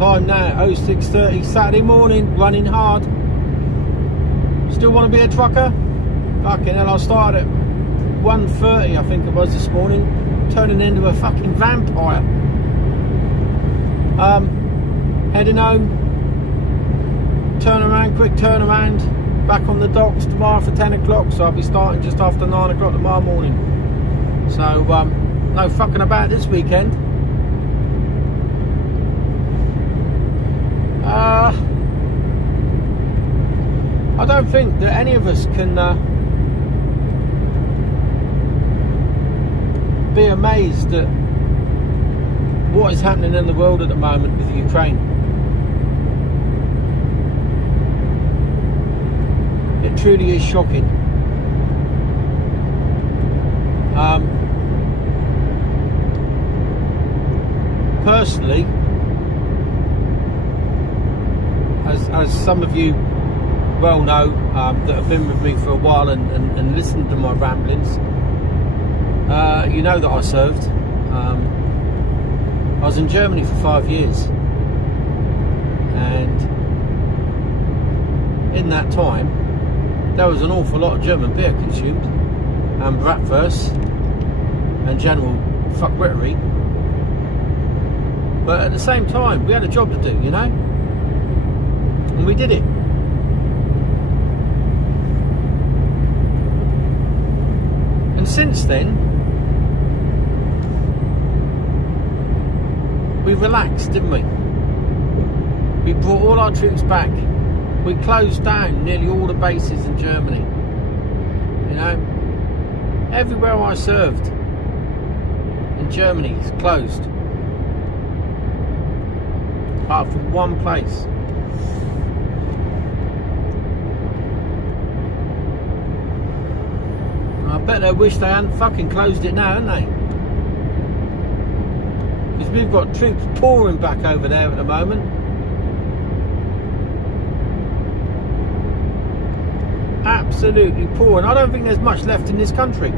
Time now, 06:30, Saturday morning, running hard. Still want to be a trucker? Fucking hell, I started at 1:30, I think it was this morning, turning into a fucking vampire. Heading home, quick turnaround, back on the docks tomorrow for 10 o'clock, so I'll be starting just after 9 o'clock tomorrow morning. So, no fucking about this weekend. I don't think that any of us can be amazed at what is happening in the world at the moment with Ukraine. It truly is shocking. Personally, as some of you well know that have been with me for a while and listened to my ramblings, you know that I served. I was in Germany for 5 years, and in that time there was an awful lot of German beer consumed, and bratwurst and general fuckwittery, but at the same time we had a job to do, you know, and we did it. And since then we relaxed, didn't we? We brought all our troops back. We closed down nearly all the bases in Germany. You know, everywhere I served in Germany is closed, apart from one place. I bet they wish they hadn't fucking closed it now, hadn't they? Because we've got troops pouring back over there at the moment. Absolutely pouring. I don't think there's much left in this country.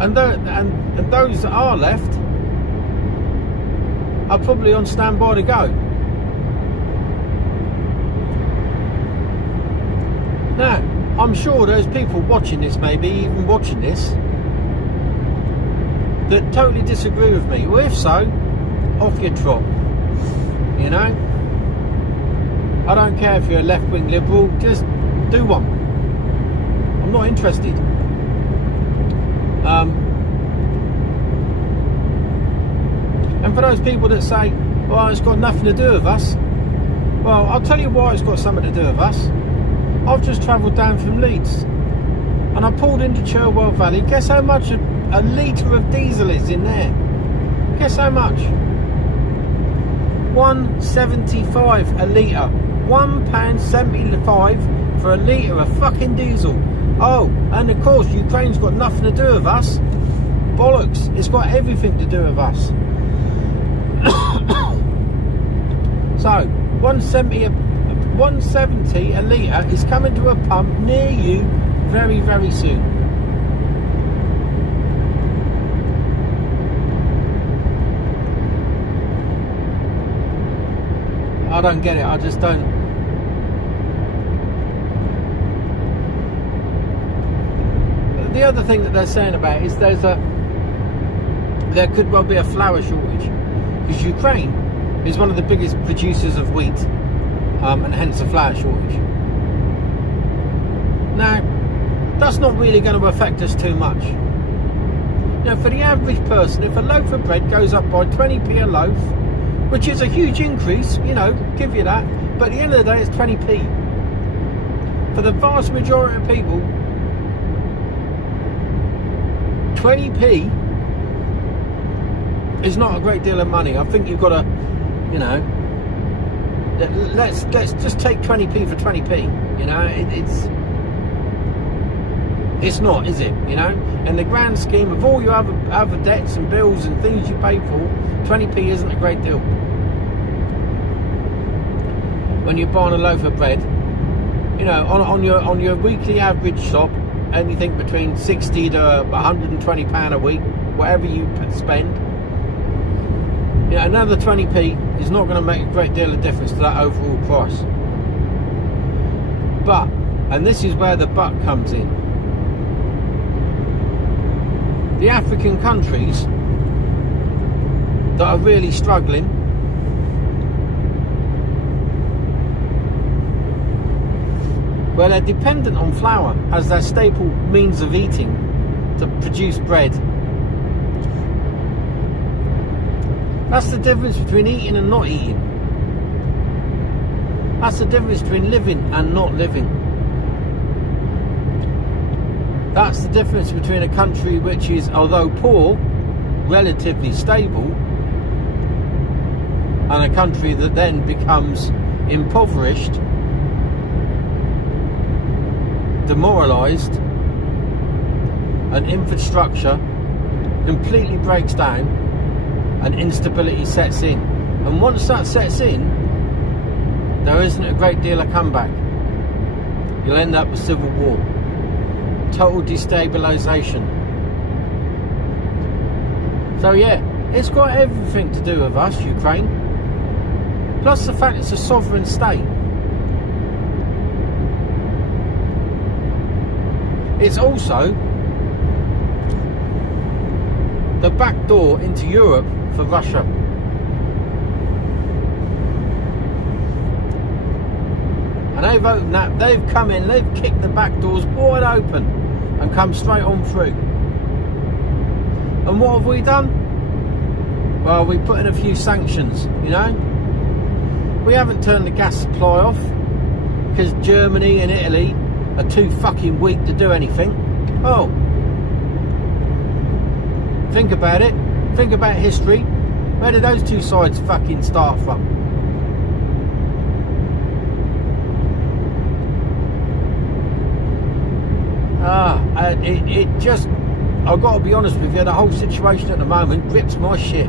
And those that are left are probably on standby to go. Now, I'm sure there's people watching this, maybe even watching this, that totally disagree with me. Well, if so, off your trot. You know? I don't care if you're a left-wing liberal, just do one. I'm not interested. And for those people that say, well, it's got nothing to do with us, well, I'll tell you why it's got something to do with us. I've just travelled down from Leeds and I pulled into Cherwell Valley. Guess how much a litre of diesel is in there? Guess how much? £1.75 a litre. £1.75 for a litre of fucking diesel. Oh, and of course Ukraine's got nothing to do with us. Bollocks, it's got everything to do with us. So, 170 a litre is coming to a pump near you very, very soon. I don't get it, I just don't. The other thing that they're saying about is there could well be a flour shortage, because Ukraine is one of the biggest producers of wheat, and hence a flour shortage. Now, that's not really going to affect us too much. You know, for the average person, if a loaf of bread goes up by 20p a loaf, which is a huge increase, you know, give you that, but at the end of the day it's 20p. For the vast majority of people, 20p is not a great deal of money. I think you've got to, you know, let's just take 20p for 20p. You know, it's not, is it? You know, in the grand scheme of all your other debts and bills and things you pay for, 20p isn't a great deal. When you're buying a loaf of bread, you know, on your weekly average shop, anything between 60 to 120 pound a week, whatever you spend. Yeah, another 20p is not going to make a great deal of difference to that overall price. But, and this is where the but comes in, the African countries that are really struggling, where they're dependent on flour as their staple means of eating to produce bread. That's the difference between eating and not eating. That's the difference between living and not living. That's the difference between a country which is, although poor, relatively stable, and a country that then becomes impoverished, demoralised, and infrastructure completely breaks down and instability sets in. And once that sets in, there isn't a great deal of comeback. You'll end up with civil war, total destabilisation. So yeah, it's got everything to do with us, Ukraine, plus the fact it's a sovereign state. It's also the back door into Europe for Russia. And they've opened that, they've come in, they've kicked the back doors wide open and come straight on through. And what have we done? Well, we put in a few sanctions, you know. We haven't turned the gas supply off because Germany and Italy are too fucking weak to do anything. Oh, think about it. Think about history. Where did those two sides fucking start from? It just, I've got to be honest with you, the whole situation at the moment grips my shit.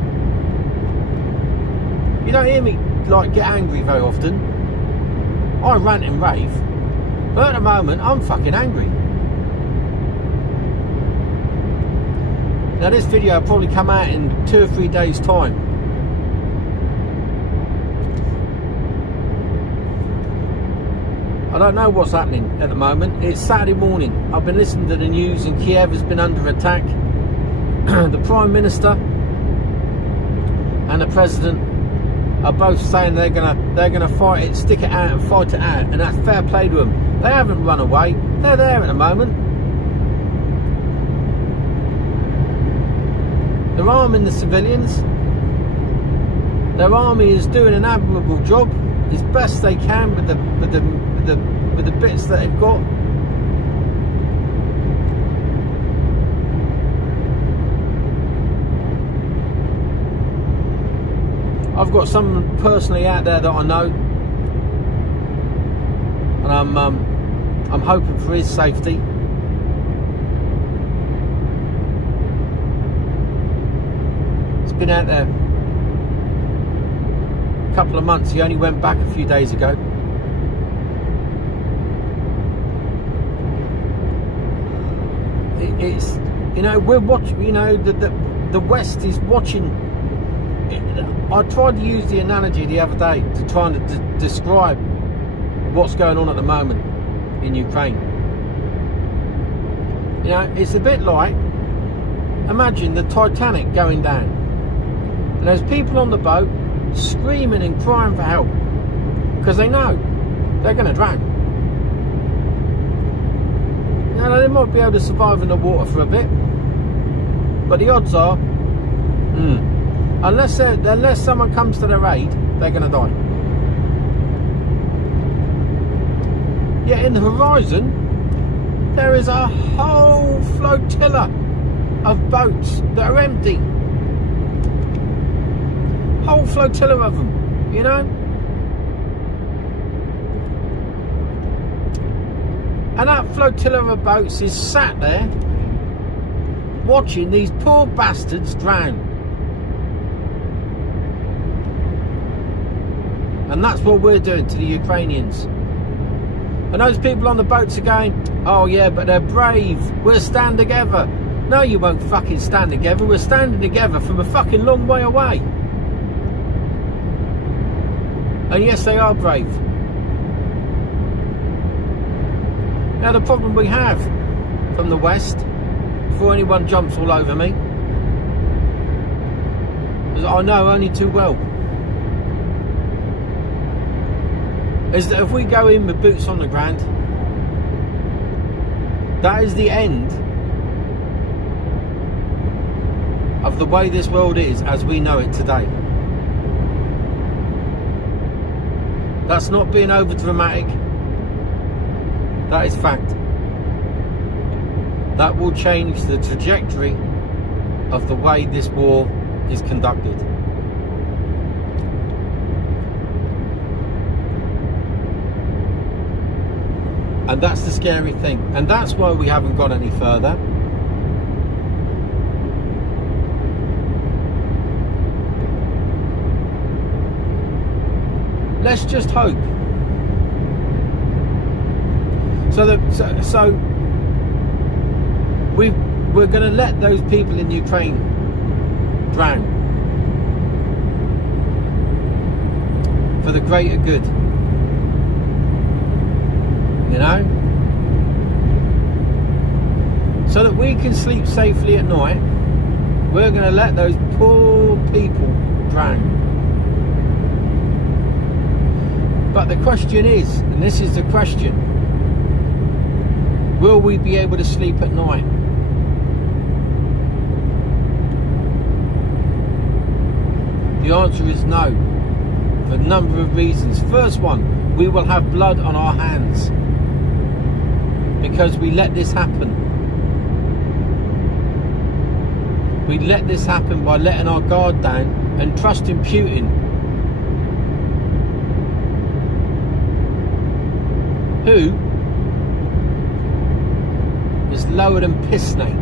You don't hear me like get angry very often. I rant and rave, but at the moment I'm fucking angry. Now this video will probably come out in 2 or 3 days time. I don't know what's happening at the moment. It's Saturday morning. I've been listening to the news and Kiev has been under attack. The Prime Minister and the President are both saying they're gonna fight it, stick it out and fight it out, and that's fair play to them. They haven't run away. They're there at the moment. They're arming the civilians. Their army is doing an admirable job, as best they can with the bits that they've got. I've got someone personally out there that I know, and I'm hoping for his safety. He's been out there a couple of months. He only went back a few days ago. It's, you know, we're watching, you know, the West is watching. I tried to use the analogy the other day to try and describe what's going on at the moment in Ukraine. You know, it's a bit like, imagine the Titanic going down, and there's people on the boat screaming and crying for help because they know they're going to drown. You know, they might be able to survive in the water for a bit, but the odds are, unless someone comes to their aid, they're going to die. Yet in the horizon, there is a whole flotilla of boats that are empty. Whole flotilla of them, you know. And that flotilla of boats is sat there watching these poor bastards drown. And that's what we're doing to the Ukrainians. And those people on the boats are going, oh yeah, but they're brave, we'll stand together. No, you won't fucking stand together. We're standing together from a fucking long way away. And yes, they are brave. Now the problem we have from the West, before anyone jumps all over me, as I know only too well, is that if we go in with boots on the ground, that is the end of the way this world is as we know it today. That's not being over dramatic. That is fact. That will change the trajectory of the way this war is conducted. And that's the scary thing. And that's why we haven't gone any further. Let's just hope. So we're going to let those people in Ukraine drown for the greater good. You know? So that we can sleep safely at night, we're going to let those poor people drown. But the question is, and this is the question, will we be able to sleep at night? The answer is no, for a number of reasons. First one, we will have blood on our hands because we let this happen. We let this happen by letting our guard down and trusting Putin, who is lower than piss snake.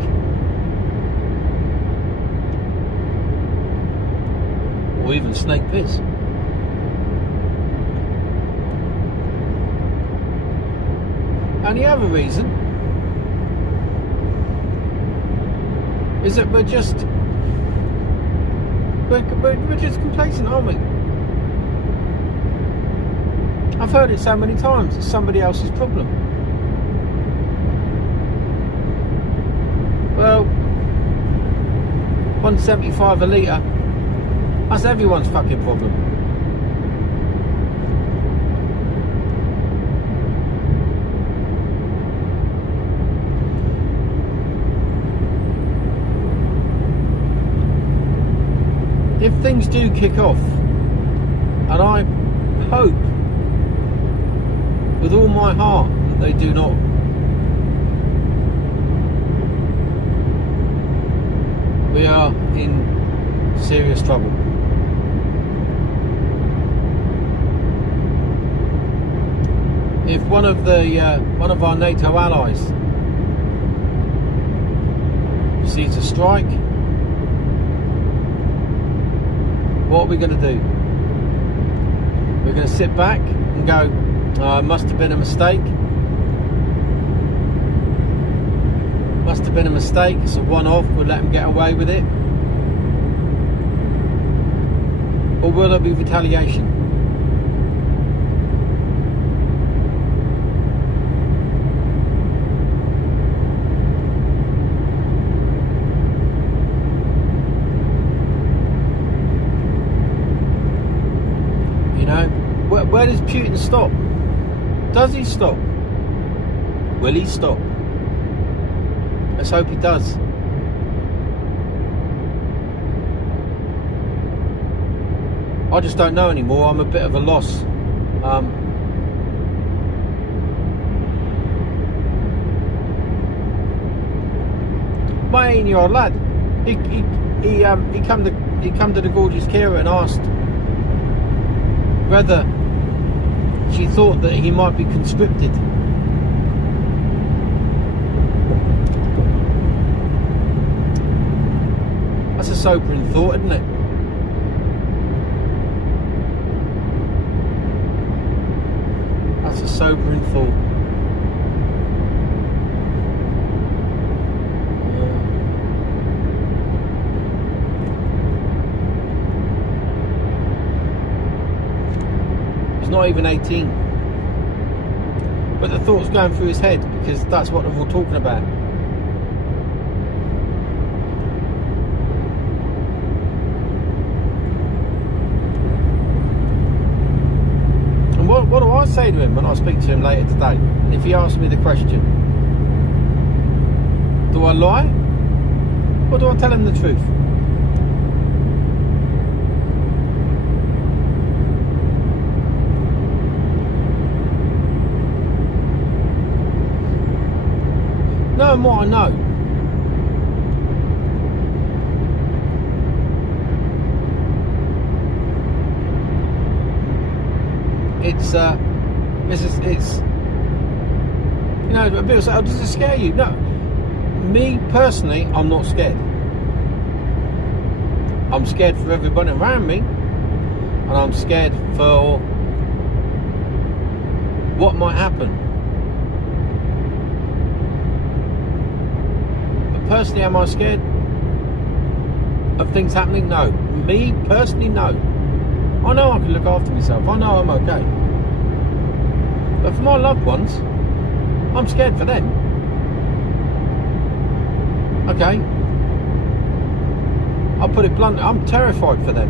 Or even snake piss. And the other reason is that we're just complacent, aren't we? I've heard it so many times. It's somebody else's problem. Well, 175 a litre, that's everyone's fucking problem. If things do kick off, and I hope with all my heart that they do not, we are in serious trouble. If one of our NATO allies sees a strike, what are we going to do? We're going to sit back and go, it must have been a mistake. Must have been a mistake. It's a one-off. We'll let them get away with it. Or will there be retaliation? You know, where does Putin stop? Does he stop? Will he stop? Let's hope he does. I just don't know anymore. I'm a bit of a loss. My 18-year-old lad, he come to the gorgeous Kira and asked whether she thought that he might be conscripted. That's a sobering thought, isn't it? That's a sobering thought. He's not even 18. But the thought's going through his head because that's what they're all talking about. And what do I say to him when I speak to him later today? And if he asks me the question, do I lie? Or do I tell him the truth? Knowing what I know, it's you know, people say, oh, does it scare you? No, me personally, I'm not scared. I'm scared for everybody around me, and I'm scared for what might happen. Personally, am I scared of things happening? No. Me, personally, no. I know I can look after myself. I know I'm okay. But for my loved ones, I'm scared for them. Okay? I'll put it bluntly, I'm terrified for them.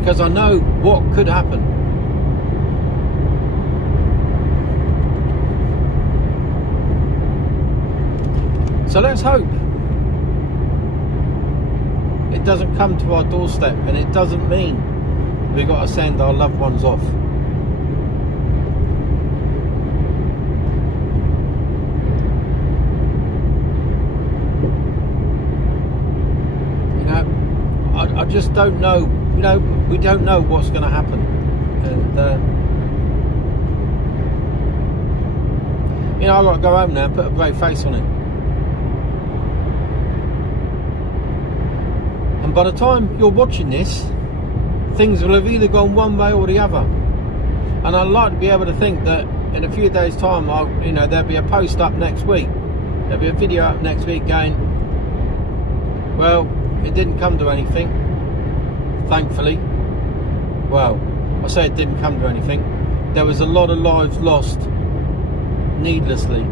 Because I know what could happen. So let's hope it doesn't come to our doorstep, and it doesn't mean we've got to send our loved ones off. You know, I just don't know. You know, we don't know what's going to happen, and you know, I've got to go home now and put a brave face on it. And by the time you're watching this, things will have either gone one way or the other. And I'd like to be able to think that in a few days' time, you know, there'll be a post up next week. There'll be a video up next week going, well, it didn't come to anything, thankfully. Well, I say it didn't come to anything. There was a lot of lives lost needlessly,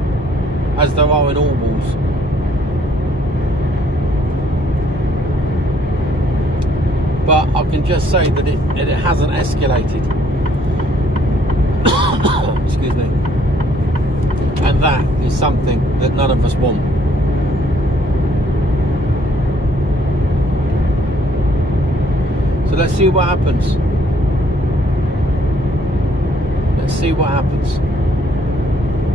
as there are in all wars. But I can just say that it hasn't escalated. Excuse me. And that is something that none of us want. So let's see what happens. Let's see what happens.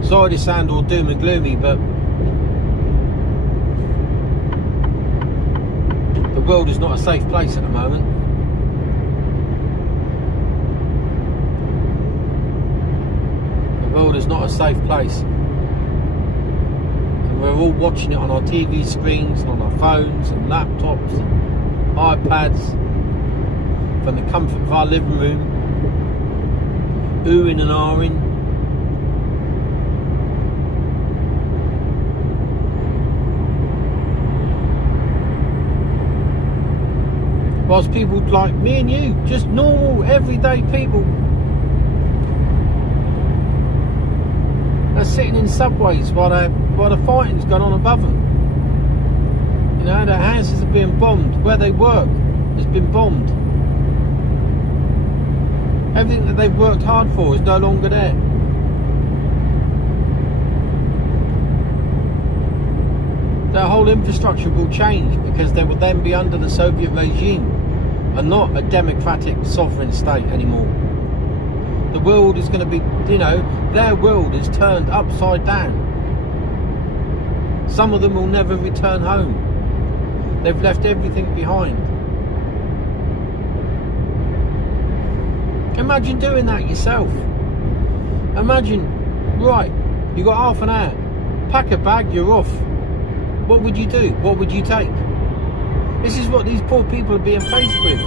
Sorry to sound all doom and gloomy, but the world is not a safe place at the moment. The world is not a safe place. And we're all watching it on our TV screens, and on our phones and laptops and iPads, from the comfort of our living room, oohing and ahhing. Whilst people like me and you, just normal, everyday people, are sitting in subways while the fighting's going on above them. You know, their houses are being bombed. Where they work has been bombed. Everything that they've worked hard for is no longer there. Their whole infrastructure will change because they will then be under the Soviet regime and not a democratic sovereign state anymore. The world is going to be, you know, their world is turned upside down. Some of them will never return home. They've left everything behind. Imagine doing that yourself. Imagine, right, you got half an hour, pack a bag, you're off. What would you do? What would you take? This is what these poor people are being faced with.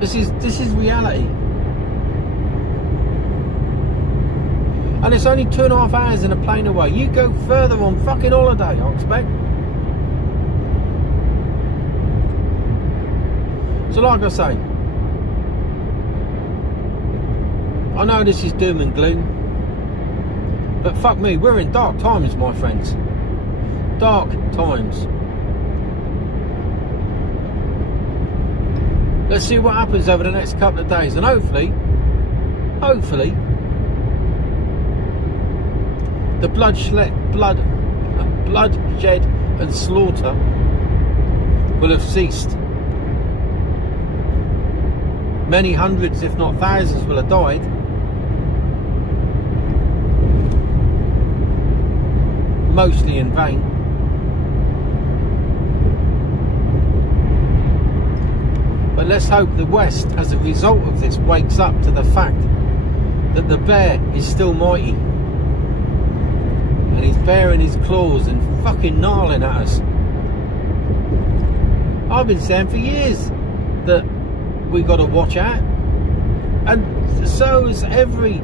This is reality. And it's only 2.5 hours in a plane away. You go further on fucking holiday, I expect. So like I say, I know this is doom and gloom, but fuck me, we're in dark times, my friends. Dark times. Let's see what happens over the next couple of days, and hopefully, the bloodshed and slaughter will have ceased. Many hundreds, if not thousands, will have died. Mostly in vain. But let's hope the West, as a result of this, wakes up to the fact that the bear is still mighty. And he's baring his claws and fucking gnarling at us. I've been saying for years that we got to watch out. And so is every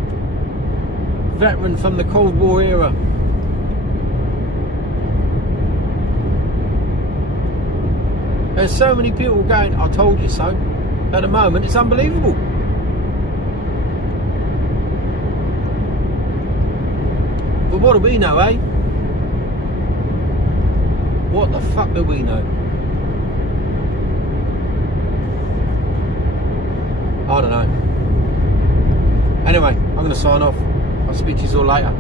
veteran from the Cold War era. There's so many people going, I told you so. At the moment, it's unbelievable. But what do we know, eh? What the fuck do we know? I don't know. Anyway, I'm going to sign off. I'll speak to you all later.